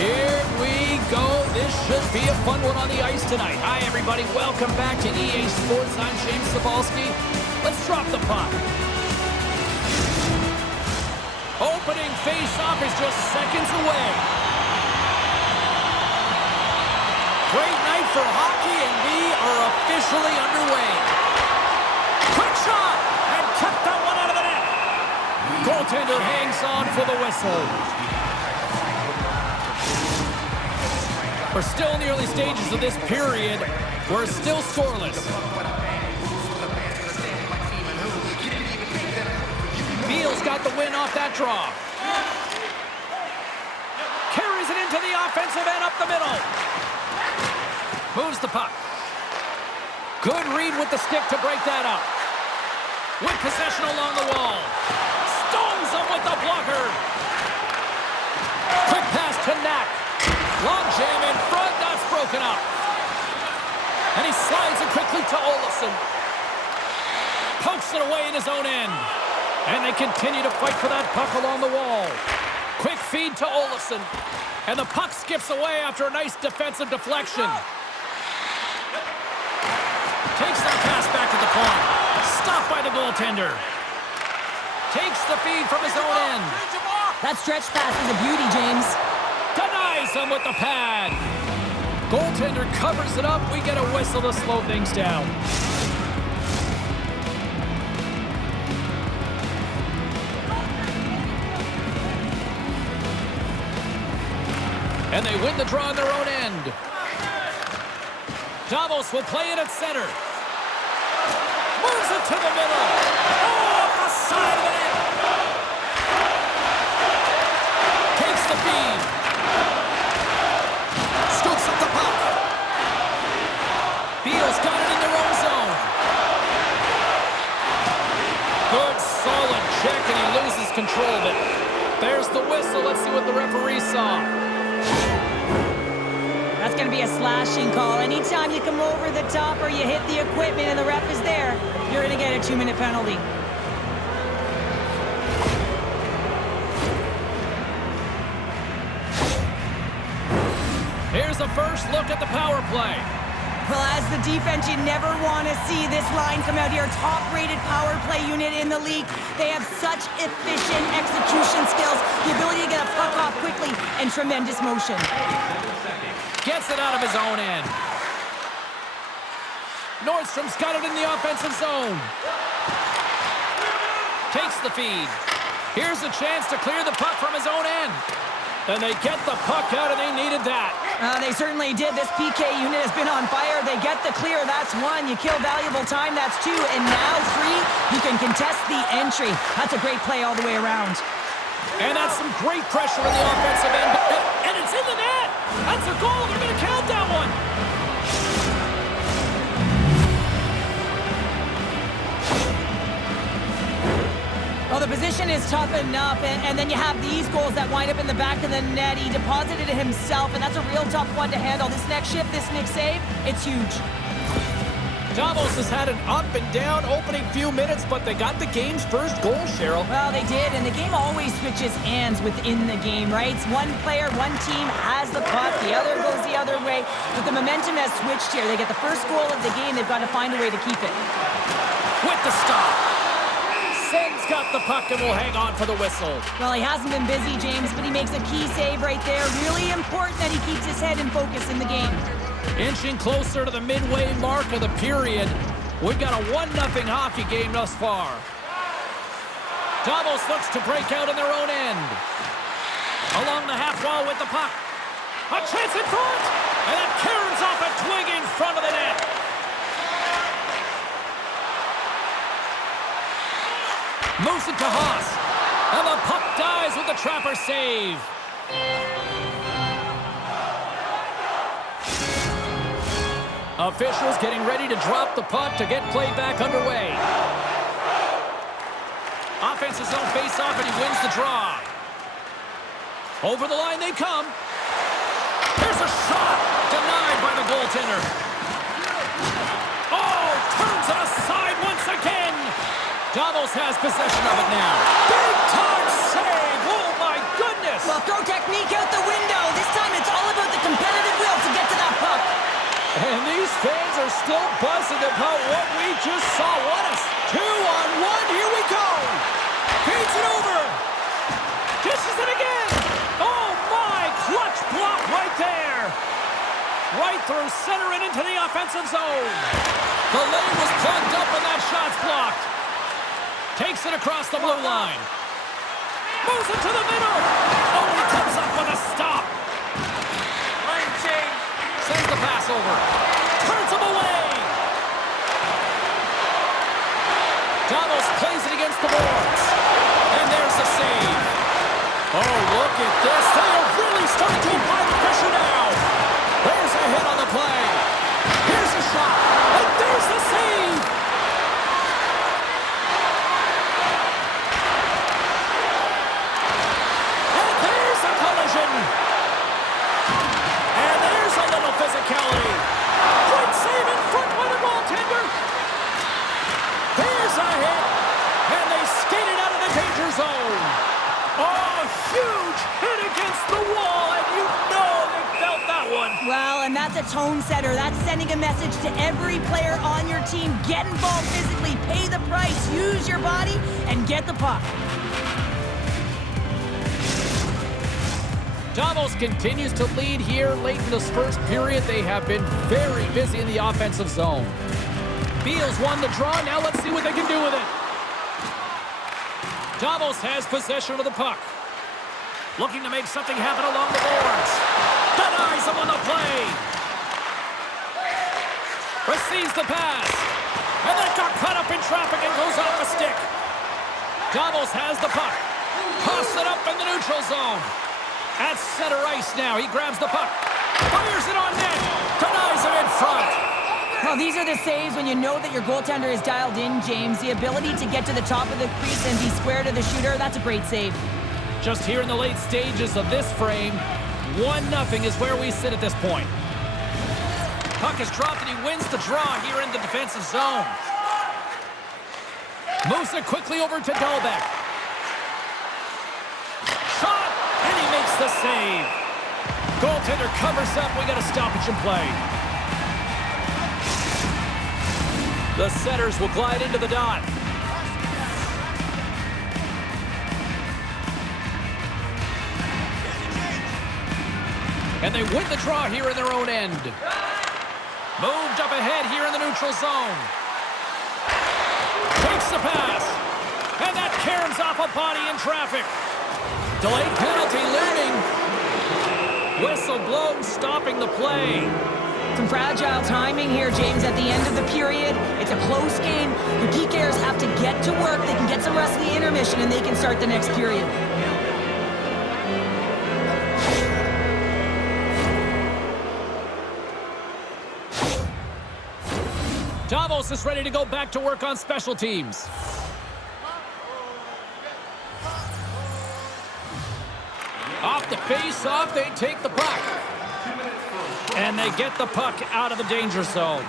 Here we go. This should be a fun one on the ice tonight. Hi, everybody. Welcome back to EA Sports. I'm James Cebulski. Let's drop the puck. Opening face-off is just seconds away. Great night for hockey, and we are officially underway. Quick shot! And kept that one out of the net. Goaltender hangs on for the whistle. We're still in the early stages of this period. We're still scoreless. Biel's got the win off that draw. Carries it into the offensive end up the middle. Moves the puck. Good read with the stick to break that up. With possession along the wall. Stones him with the blocker. Quick pass to Knak. Long jam in front. That's broken up. And he slides it quickly to Olofsson. Pokes it away in his own end. And they continue to fight for that puck along the wall. Quick feed to Olofsson. And the puck skips away after a nice defensive deflection. Takes that pass back to the point. Stopped by the goaltender. Takes the feed from his own end. That stretch pass is a beauty, James. Denies him with the pad. Goaltender covers it up. We get a whistle to slow things down. And they win the draw on their own end. Davos will play it at center. Moves it to the middle. Oh, off the side of the net. Takes the feed. Scoops up the puck. Biel's got it in their own zone. Good, solid check, and he loses control of it. There's the whistle. Let's see what the referee saw. That's going to be a slashing call. Anytime you come over the top or you hit the equipment and the ref is there, you're going to get a 2-minute penalty. Here's the first look at the power play. Well, as the defense, you never want to see this line come out here. Top-rated power play unit in the league. They have such efficient execution skills, the ability to get a puck off quickly, and tremendous motion. Gets it out of his own end. Nordstrom's got it in the offensive zone. Takes the feed. Here's a chance to clear the puck from his own end. And they get the puck out, and they needed that. They certainly did. This PK unit has been on fire. They get the clear. That's 1. You kill valuable time. That's 2. And now 3, you can contest the entry. That's a great play all the way around. And that's some great pressure in the offensive end. And it's in the net. That's a goal. They're going to count that one. Well, the position is tough enough, and then you have these goals that wind up in the back of the net. He deposited it himself, and that's a real tough one to handle. This next shift, this next save, it's huge. Davos has had an up and down opening few minutes, but they got the game's first goal, Cheryl. Well, they did, and the game always switches hands within the game, right? It's one player, one team has the puck, the other goes the other way, but the momentum has switched here. They get the first goal of the game, they've got to find a way to keep it. With the stop. Senn's got the puck and will hang on for the whistle. Well, he hasn't been busy, James, but he makes a key save right there. Really important that he keeps his head in focus in the game. Inching closer to the midway mark of the period. We've got a 1-0 hockey game thus far. Davos looks to break out in their own end. Along the half wall with the puck. A chance in front! And it caroms off a twig in front of the net. Moves it to Haas. And the puck dies with the trapper save. Officials getting ready to drop the puck to get play back underway. Offensive zone face-off, and he wins the draw. Over the line they come. Here's a shot. Denied by the goaltender. Oh, turns it aside once again. Davos has possession of it now. Big time save. Oh, my goodness. Well, throw technique out the window. This time still buzzing about what we just saw. What a 2-on-1. Here we go. Feeds it over. Dishes it again. Oh, my. Clutch block right there. Right through center and into the offensive zone. The lane was plugged up and that shot's blocked. Takes it across the blue line. Moves it to the middle. Oh, he comes up with a stop. Line change. Sends the pass over. Turns him away. Davos plays it against the boards. And there's the save. Oh, look at this. They are really starting to apply the pressure now. There's a hit on the play. Here's a shot. And there's the save. And there's a collision. And there's a little physicality. Great save in front by the goaltender. There's a hit. And they skated out of the danger zone. Oh, huge hit against the wall. And you know they felt that one. Well, and that's a tone setter. That's sending a message to every player on your team. Get involved physically, pay the price, use your body, and get the puck. Davos continues to lead here late in this first period. They have been very busy in the offensive zone. Biel's won the draw. Now let's see what they can do with it. Davos has possession of the puck. Looking to make something happen along the boards. Denies him on the play. Receives the pass. And then got caught up in traffic and goes off a stick. Davos has the puck. Toss it up in the neutral zone. At center ice now. He grabs the puck. Fires it on net. Denies him in front. Well, these are the saves when you know that your goaltender is dialed in, James. The ability to get to the top of the crease and be square to the shooter, that's a great save. Just here in the late stages of this frame, 1-0 is where we sit at this point. Puck is dropped and he wins the draw here in the defensive zone. Moves it quickly over to Dolbeck. Shot, and he makes the save. Goaltender covers up. We got a stoppage in play. The setters will glide into the dot. And they win the draw here in their own end. Moved up ahead here in the neutral zone. Takes the pass. And that caroms off a body in traffic. Delayed penalty looming. Whistle blown, stopping the play. Some fragile timing here, James, at the end of the period. It's a close game. Your PKers have to get to work. They can get some rest in the intermission, and they can start the next period. Davos is ready to go back to work on special teams. Off the face-off, they take the puck. And they get the puck out of the danger zone.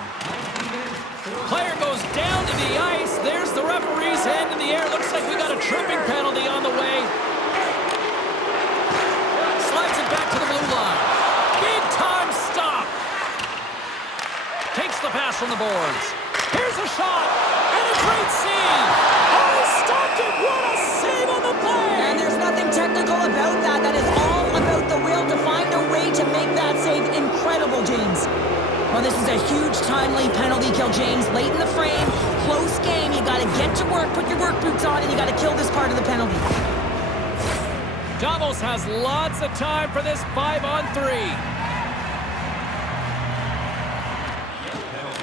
Player goes down to the ice. There's the referee's hand in the air. Looks like we got a tripping penalty on the way. Slides it back to the blue line. Big time stop. Takes the pass from the boards. Here's a shot. And a great save. Oh, he stopped it. What a save on the play. And there's nothing technical about that. That is all about the will to find a way to make that save incredible, James. Well, this is a huge timely penalty kill, James. Late in the frame, close game. You got to get to work, put your work boots on, and you got to kill this part of the penalty. Davos has lots of time for this 5-on-3.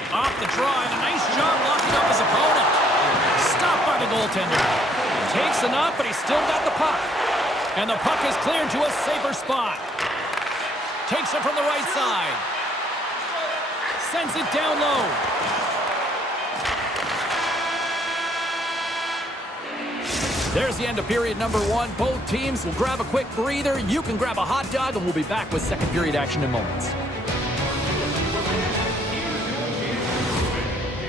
Off the draw, and a nice job locking up his opponent. Stopped by the goaltender. Takes a knock, but he's still got the puck. And the puck is cleared to a safer spot. Takes it from the right side. Sends it down low. There's the end of period number 1. Both teams will grab a quick breather. You can grab a hot dog, and we'll be back with second period action in moments. If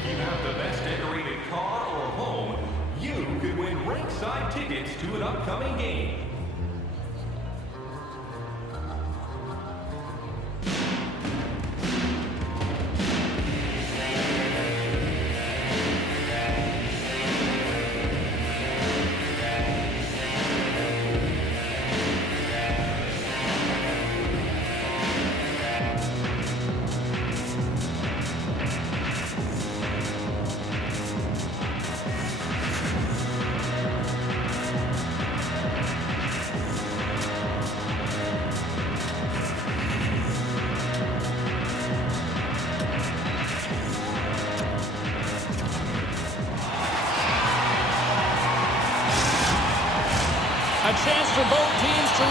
you have the best decorated car or home, you could win ringside tickets to an upcoming game.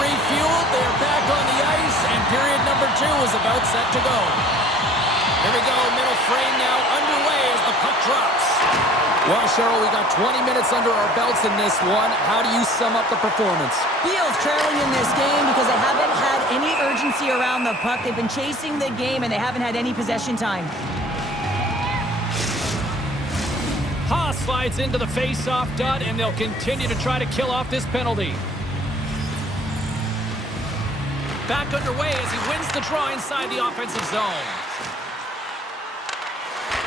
refueled. They're back on the ice, and period number 2 is about set to go. Here we go, middle frame now underway as the puck drops. Well, Cheryl, we got 20 minutes under our belts in this one. How do you sum up the performance? Biel's trailing in this game because they haven't had any urgency around the puck. They've been chasing the game, and they haven't had any possession time. Haas slides into the face-off dot, and they'll continue to try to kill off this penalty. Back underway as he wins the draw inside the offensive zone.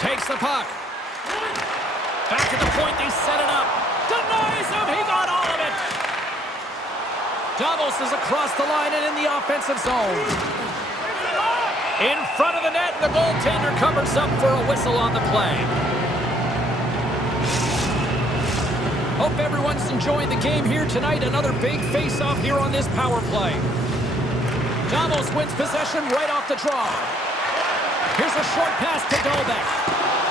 Takes the puck. Back at the point, they set it up. Denies him, he got all of it. Davos is across the line and in the offensive zone. In front of the net, the goaltender covers up for a whistle on the play. Hope everyone's enjoying the game here tonight. Another big face-off here on this power play. Davos wins possession right off the draw. Here's a short pass to Dolbeck.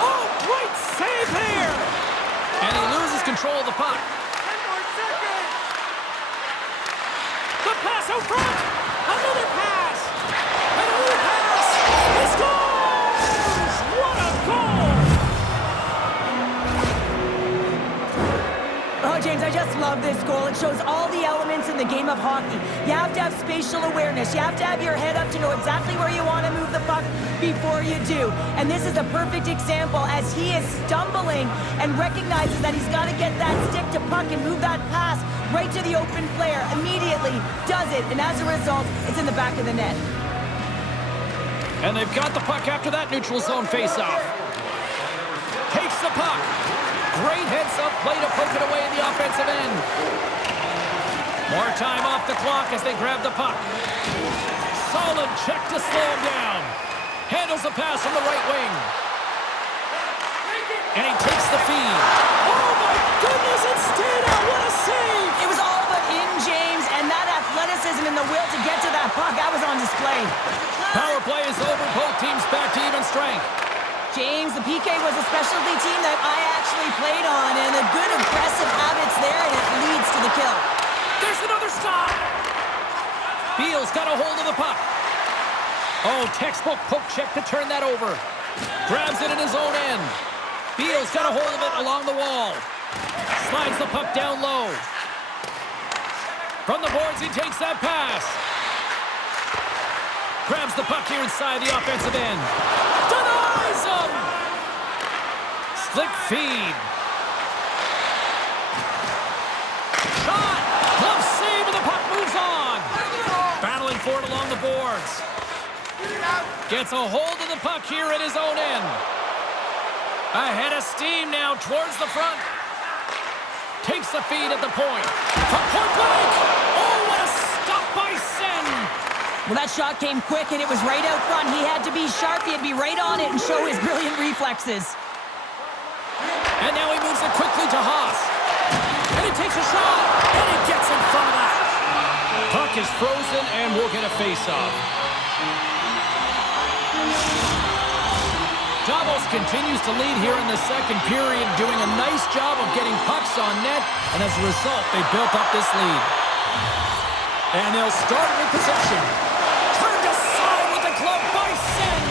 Oh, great save there! And he loses control of the puck. 10 more seconds! The pass out front! Another pass! Another pass! He scores! What a goal! Oh, James, I just love this goal. It shows all the elements in the game of hockey. You have to have spatial awareness. You have to have your head up to know exactly where you want to move the puck before you do. And this is a perfect example as he is stumbling and recognizes that he's got to get that stick to puck and move that pass right to the open player. Immediately does it, and as a result, it's in the back of the net. And they've got the puck after that neutral zone faceoff. Takes the puck. Great heads-up play to poke it away in the offensive end. More time off the clock as they grab the puck. Solid check to slow him down. Handles the pass from the right wing. And he takes the feed. Oh my goodness, it stayed out. What a save! It was all but in, James, and that athleticism and the will to get to that puck, that was on display. Power play is over. Both teams back to even strength. James, the PK was a specialty team that I actually played on, and the good aggressive habits there, and it leads to the kill. There's another stop. Biel's got a hold of the puck. Oh, textbook poke check to turn that over. Grabs it in his own end. Biel's got a hold of it along the wall. Slides the puck down low. From the boards, he takes that pass. Grabs the puck here inside the offensive end. Denies him! Slick feed. Shot! Glove save, and the puck moves on. Battling for it along the boards. Gets a hold of the puck here at his own end. Ahead of steam now towards the front. Takes the feed at the point. From point blank! Oh, what a stop by Senn! Well, that shot came quick, and it was right out front. He had to be sharp. He had to be right on it and show his brilliant reflexes. And now he moves it quickly to Haas. And he takes a shot, and he gets in front of that. Puck is frozen, and we'll get a face-off. Davos continues to lead here in the second period, doing a nice job of getting pucks on net, and as a result, they built up this lead. And they'll start with possession. Turned aside with the glove by Senn.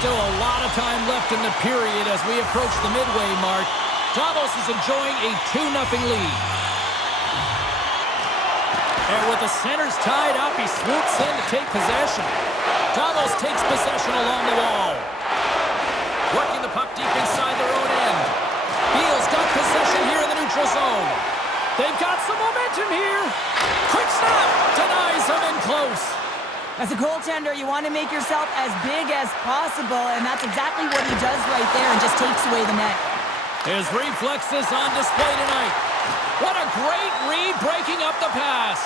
Still a lot of time left in the period as we approach the midway mark. Davos is enjoying a 2-0 lead. And with the centers tied up, he swoops in to take possession. Davos takes possession along the wall. Working the puck deep inside their own end. Biel's got possession here in the neutral zone. They've got some momentum here. Quick snap. Denies him in close. As a goaltender, you want to make yourself as big as possible, and that's exactly what he does right there and just takes away the net. His reflexes on display tonight. What a great read breaking up the pass.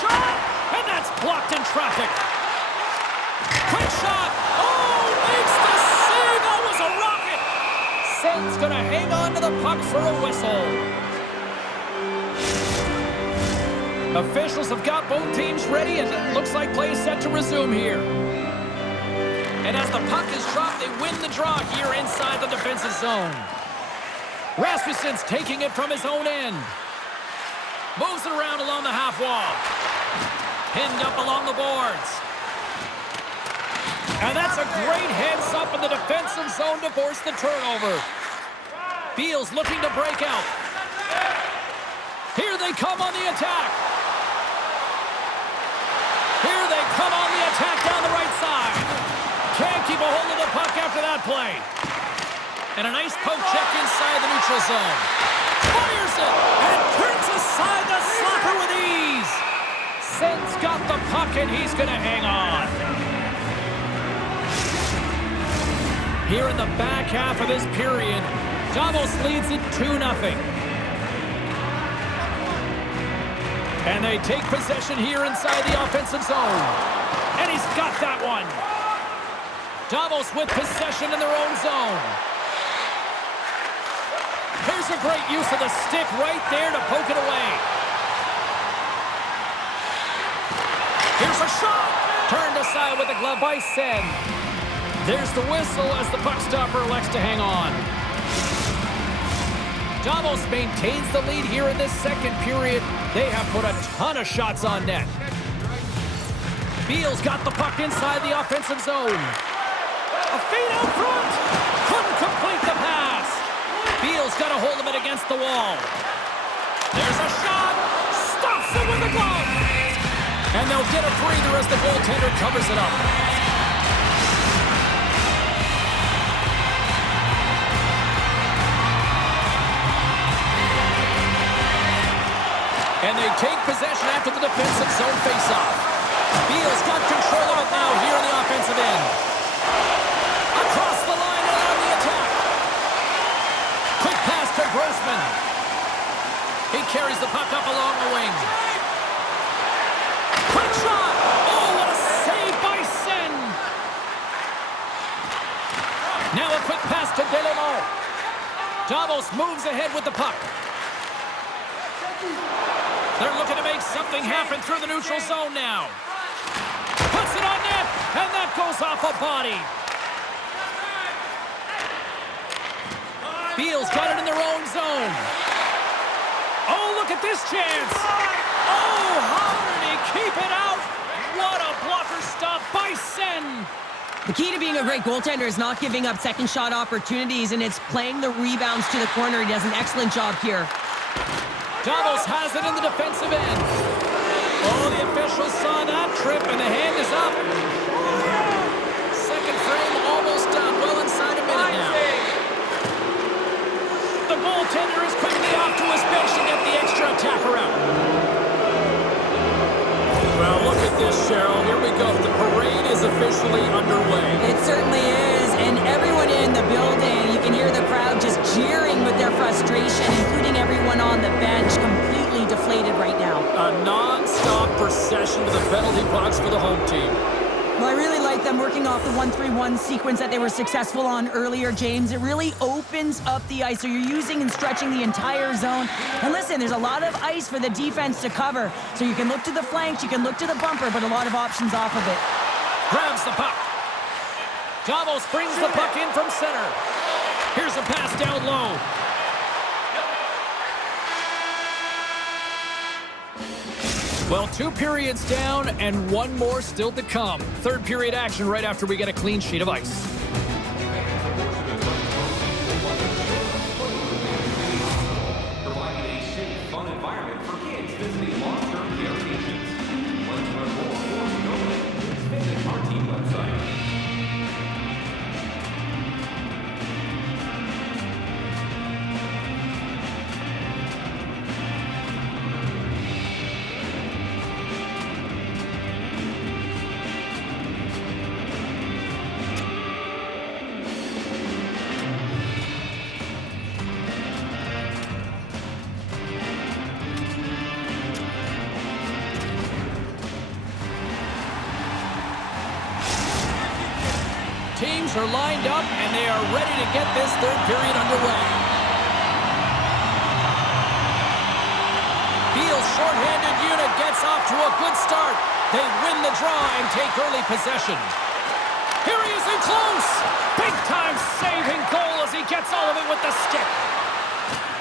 Shot, and that's blocked in traffic. Quick shot. Oh, makes the save. That was a rocket. Senn's going to hang on to the puck for a whistle. Officials have got both teams ready, and it looks like play is set to resume here. And as the puck is dropped, they win the draw here inside the defensive zone. Rasmussen's taking it from his own end. Moves it around along the half wall. Pinned up along the boards. And that's a great heads up in the defensive zone to force the turnover. Biel's looking to break out. Here they come on the attack. Here they come on the attack down the right side. Can't keep a hold of the puck after that play. And a nice poke check inside the neutral zone. Fires it and turns aside the slapper with ease. Senn's got the puck and he's going to hang on. Here in the back half of this period, Davos leads it 2-0. And they take possession here inside the offensive zone. And he's got that one. Davos with possession in their own zone. Here's a great use of the stick right there to poke it away. Here's a shot. Turned aside with the glove by Senn. There's the whistle as the puck stopper elects to hang on. Davos maintains the lead here in this second period. They have put a ton of shots on net. Biel's got the puck inside the offensive zone. A feed out front. Couldn't complete the pass. Biel's got a hold of it against the wall. There's a shot. Stops it with a glove. And they'll get a breather as the goaltender covers it up. And they take possession after the defensive zone faceoff. Biel's got control of it now here in the offensive end. Across the line and on the attack. Quick pass to Grossman. He carries the puck up along the wing. Quick shot. Oh, what a save by Senn. Now a quick pass to Delemont. Davos moves ahead with the puck. They're looking to make something happen through the neutral zone now. Puts it on net, and that goes off a body. Biel's got it in their own zone. Oh, look at this chance. Oh, how did he keep it out? What a blocker stop by Senn. The key to being a great goaltender is not giving up second shot opportunities, and it's playing the rebounds to the corner. He does an excellent job here. Davos has it in the defensive end. Oh, the officials saw that trip, and the hand is up. Second frame almost done. Well inside a minute now. The goaltender is quickly off to his bench to get the extra attacker out. Well, look at this, Cheryl. Here we go. The parade is officially underway. It certainly is, and everyone in the building, you can hear the crowd just jeering with their frustration, including everyone on the bench, completely deflated right now. A non-stop procession to the penalty box for the home team. Well, I really like them working off the 1-3-1 sequence that they were successful on earlier, James. It really opens up the ice, so you're using and stretching the entire zone. And listen, there's a lot of ice for the defense to cover, so you can look to the flanks, you can look to the bumper, but a lot of options off of it. Grabs the puck. Davos brings the puck in from center. Here's a pass down low. Well, 2 periods down and 1 more still to come. Third period action right after we get a clean sheet of ice. Providing a safe, fun environment for kids visiting long-term care patients. Want to learn more or donate? Visit our team website. Teams are lined up, and they are ready to get this third period underway. Biel's shorthanded unit gets off to a good start. They win the draw and take early possession. Here he is in close. Big-time saving goal as he gets all of it with the stick.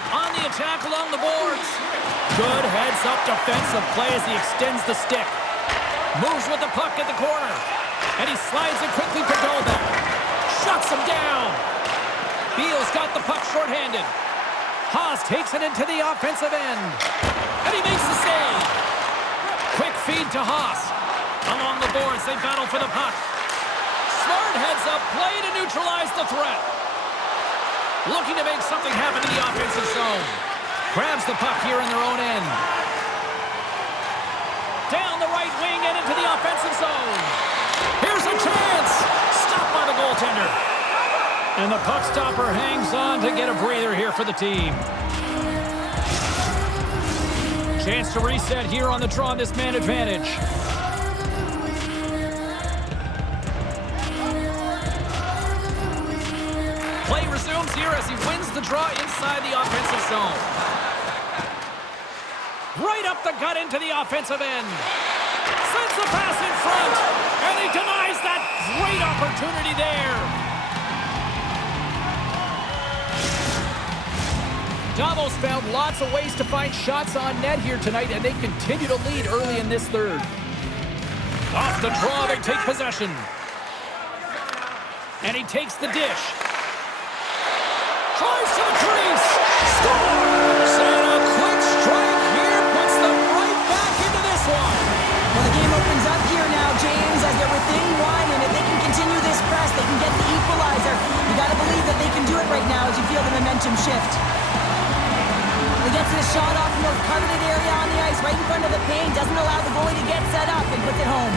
On the attack along the boards. Good heads-up defensive play as he extends the stick. Moves with the puck at the corner. And he slides it quickly to Goalback. Shuts him down. Biel's got the puck shorthanded. Haas takes it into the offensive end. And he makes the save. Quick feed to Haas. Along the boards, they battle for the puck. Smart heads-up play to neutralize the threat. Looking to make something happen in the offensive zone. Grabs the puck here in their own end. Down the right wing and into the offensive zone. Here's a chance. Stopped by the goaltender. And the puck stopper hangs on to get a breather here for the team. Chance to reset here on the draw on this man advantage. Play resumes here as he wins the draw inside the offensive zone. Right up the gut into the offensive end. Sends the pass in front. And he denies that great opportunity there. Davos found lots of ways to find shots on net here tonight, and they continue to lead early in this third. Off the draw, they take possession. And he takes the dish. Drives to the crease. Scores! And a quick strike here puts them right back into this one. Well, the game opens up here now, James, as they're within one, and if they can continue this press, they can get the equalizer. You got to believe that they can do it right now as you feel the momentum shift. He gets his shot off in the most coveted area on the ice, right in front of the paint, doesn't allow the goalie to get set up, and puts it home.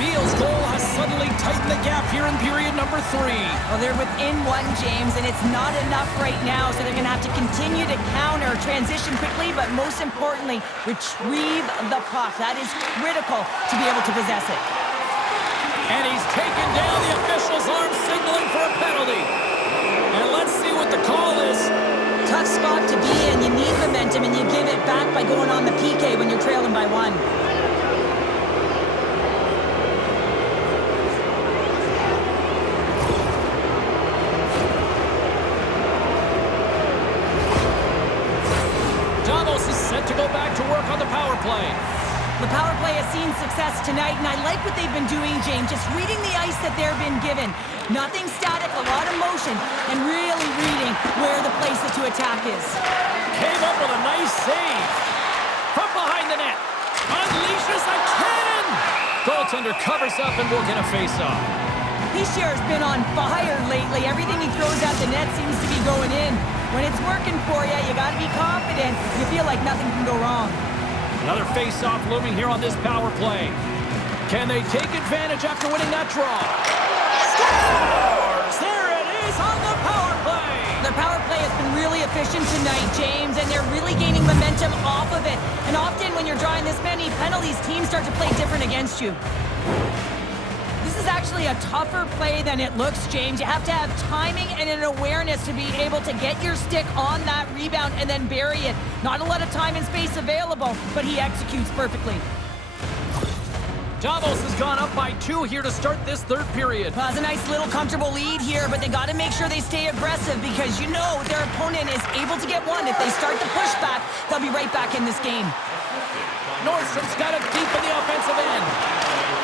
Biel's goal has suddenly tightened the gap here in period number 3. Well, they're within one, James, and it's not enough right now, so they're going to have to continue to counter, transition quickly, but most importantly, retrieve the puck. That is critical to be able to possess it. And he's taken down. The official's arm signaling for a penalty. And let's see what the call is. Tough spot to be in. You need momentum, and you give it back by going on the PK when you're trailing by 1. Davos is set to go back to work on the power play. The power play has seen success tonight, and I like what they've been doing, James, just reading the ice that they've been given. Nothing static, a lot of motion, and really reading where the place to attack is. Came up with a nice save. From behind the net. Unleashes a cannon. Goaltender covers up and will get a face-off. He sure has been on fire lately. Everything he throws at the net seems to be going in. When it's working for you, you got to be confident. You feel like nothing can go wrong. Another face-off looming here on this power play. Can they take advantage after winning that draw? Scores! There it is on the power play! Their power play has been really efficient tonight, James, and they're really gaining momentum off of it. And often when you're drawing this many penalties, teams start to play different against you. This is actually a tougher play than it looks, James. You have to have timing and an awareness to be able to get your stick on that rebound and then bury it. Not a lot of time and space available, but he executes perfectly. Davos has gone up by 2 here to start this third period. Well, it's a nice little comfortable lead here, but they got to make sure they stay aggressive because you know their opponent is able to get one. If they start to push back, they'll be right back in this game. Nordstrom's got it deep in the offensive end.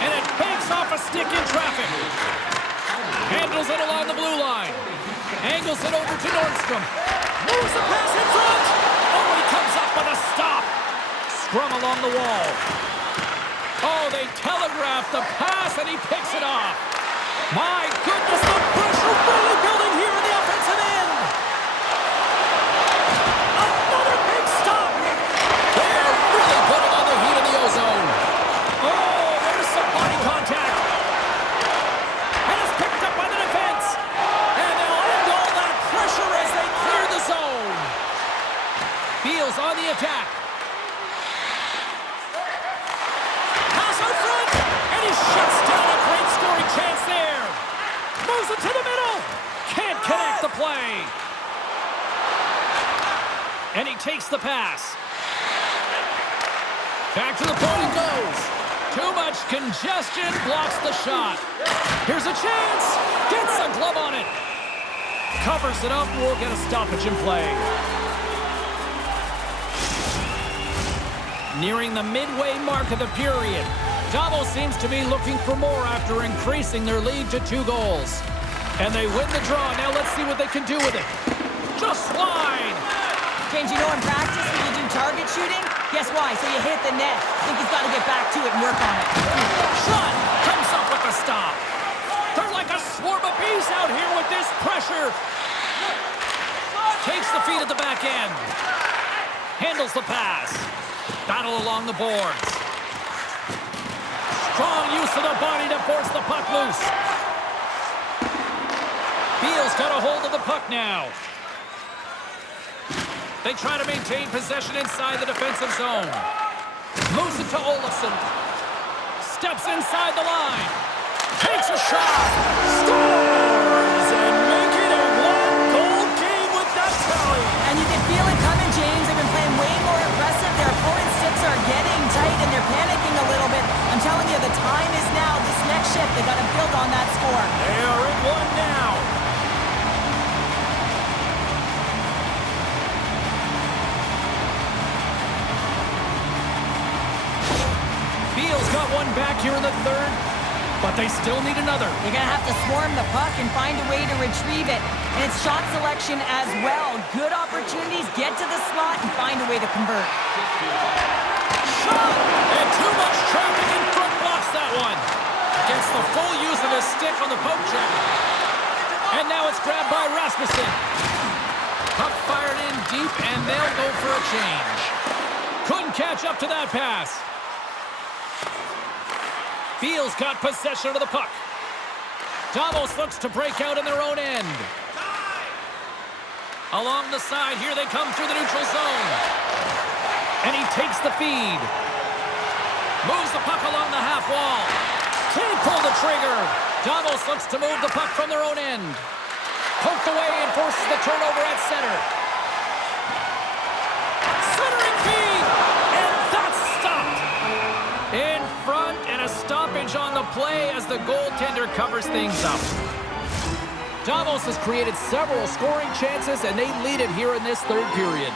And it banks off a stick in traffic. Handles it along the blue line. Angles it over to Nordstrom. Moves the pass in front. Oh, he comes up with a stop. Scrum along the wall. Oh, they telegraph the pass, and he picks it off. My goodness, the pressure really building here in the offensive end. Another big stop. They're really putting on the heat in the ozone. Oh, there's some body contact. And it's picked up by the defense. And they'll end all that pressure as they clear the zone. Biel's on the attack. Shuts down a great scoring chance there. Moves it to the middle. Can't connect the play. And he takes the pass. Back to the point he goes. Too much congestion blocks the shot. Here's a chance. Gets a glove on it. Covers it up. We'll get a stoppage in play. Nearing the midway mark of the period. Davos seems to be looking for more after increasing their lead to 2 goals. And they win the draw. Now let's see what they can do with it. Just wide. James, you know in practice when you do target shooting? Guess why? So you hit the net. I think he's got to get back to it and work on it. Shot comes up with the stop. They're like a swarm of bees out here with this pressure. Takes the feed at the back end. Handles the pass. Battle along the boards. Strong use of the body to force the puck loose. Biel's got a hold of the puck now. They try to maintain possession inside the defensive zone. Moves it to Olofsson. Steps inside the line. Takes a shot. Scores! And make it a 1-goal game with that tally. And you can feel it coming, James. They've been playing way more aggressive. Their opponent's sticks are getting tight and they're panicking a little bit. I'm telling you, the time is now. This next shift, they got to build on that score. They are in one now. Biel's got one back here in the third, but they still need another. They're going to have to swarm the puck and find a way to retrieve it. And it's shot selection as well. Good opportunities, get to the slot, and find a way to convert. Shot! And too much traffic in front blocks that one. Gets the full use of his stick on the poke check. And now it's grabbed by Rasmussen. Puck fired in deep, and they'll go for a change. Couldn't catch up to that pass. Biel's got possession of the puck. Davos looks to break out in their own end. Along the side, here they come through the neutral zone. And he takes the feed. Moves the puck along the half wall. Can't pull the trigger. Davos looks to move the puck from their own end. Poked away and forces the turnover at center. Centering feed! And that's stopped. In front, and a stoppage on the play as the goaltender covers things up. Davos has created several scoring chances, and they lead it here in this third period.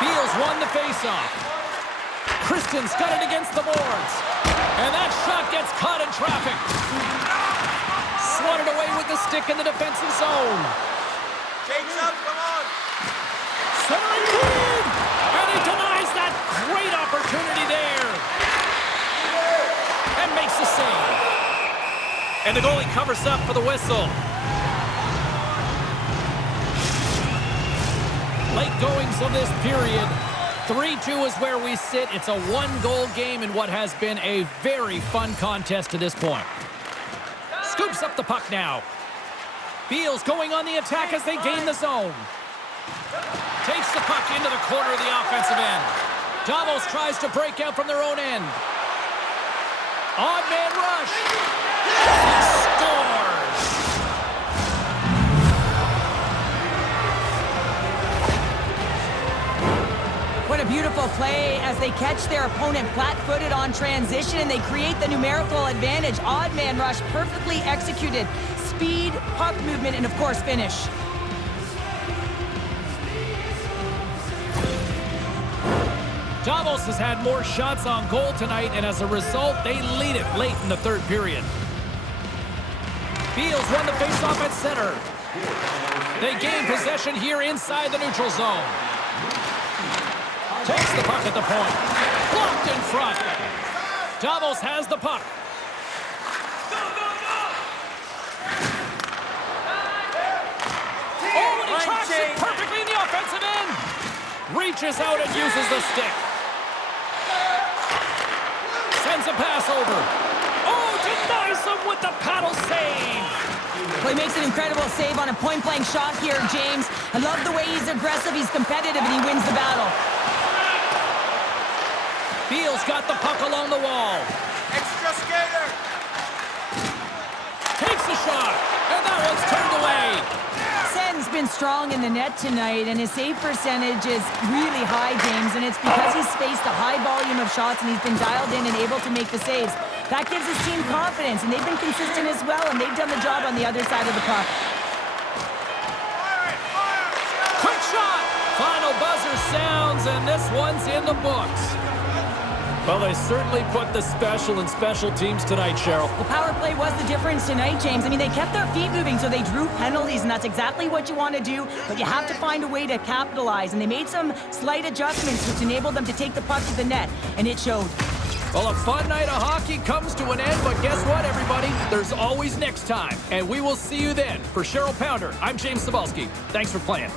Biel's won the faceoff. Kristen's got it against the boards. And that shot gets caught in traffic. Swatted away with the stick in the defensive zone. Jake's up, come on! Centering feed! And he denies that great opportunity there. And makes the save. And the goalie covers up for the whistle. Late goings of this period. 3-2 is where we sit. It's a 1-goal game in what has been a very fun contest to this point. Scoops up the puck now. Biel's going on the attack as they gain the zone. Takes the puck into the corner of the offensive end. Davos tries to break out from their own end. Odd man rush. He scores! What a beautiful play as they catch their opponent flat-footed on transition and they create the numerical advantage. Odd man rush, perfectly executed. Speed, puck movement, and of course finish. Davos has had more shots on goal tonight, and as a result, they lead it late in the third period. Biel's won the faceoff at center. They gain possession here inside the neutral zone. Takes the puck at the point. Blocked in front. Davos has the puck. Oh, and he tracks it perfectly in the offensive end. Reaches out and uses the stick. Sends a pass over. Oh, denies him with the paddle save. Well, he makes an incredible save on a point-blank shot here, James. I love the way he's aggressive, he's competitive, and he wins the battle. Biel's got the puck along the wall. Extra skater! Takes the shot, and that one's turned away. Senn's been strong in the net tonight, and his save percentage is really high, James, and it's because he's faced a high volume of shots and he's been dialed in and able to make the saves. That gives his team confidence, and they've been consistent as well, and they've done the job on the other side of the puck. Quick shot! Final buzzer sounds, and this one's in the books. Well, they certainly put the special in special teams tonight, Cheryl. The power play was the difference tonight, James. I mean, they kept their feet moving, so they drew penalties, and that's exactly what you want to do, but you have to find a way to capitalize, and they made some slight adjustments which enabled them to take the puck to the net, and it showed. Well, a fun night of hockey comes to an end, but guess what, everybody? There's always next time, and we will see you then. For Cheryl Pounder, I'm James Cebulski. Thanks for playing.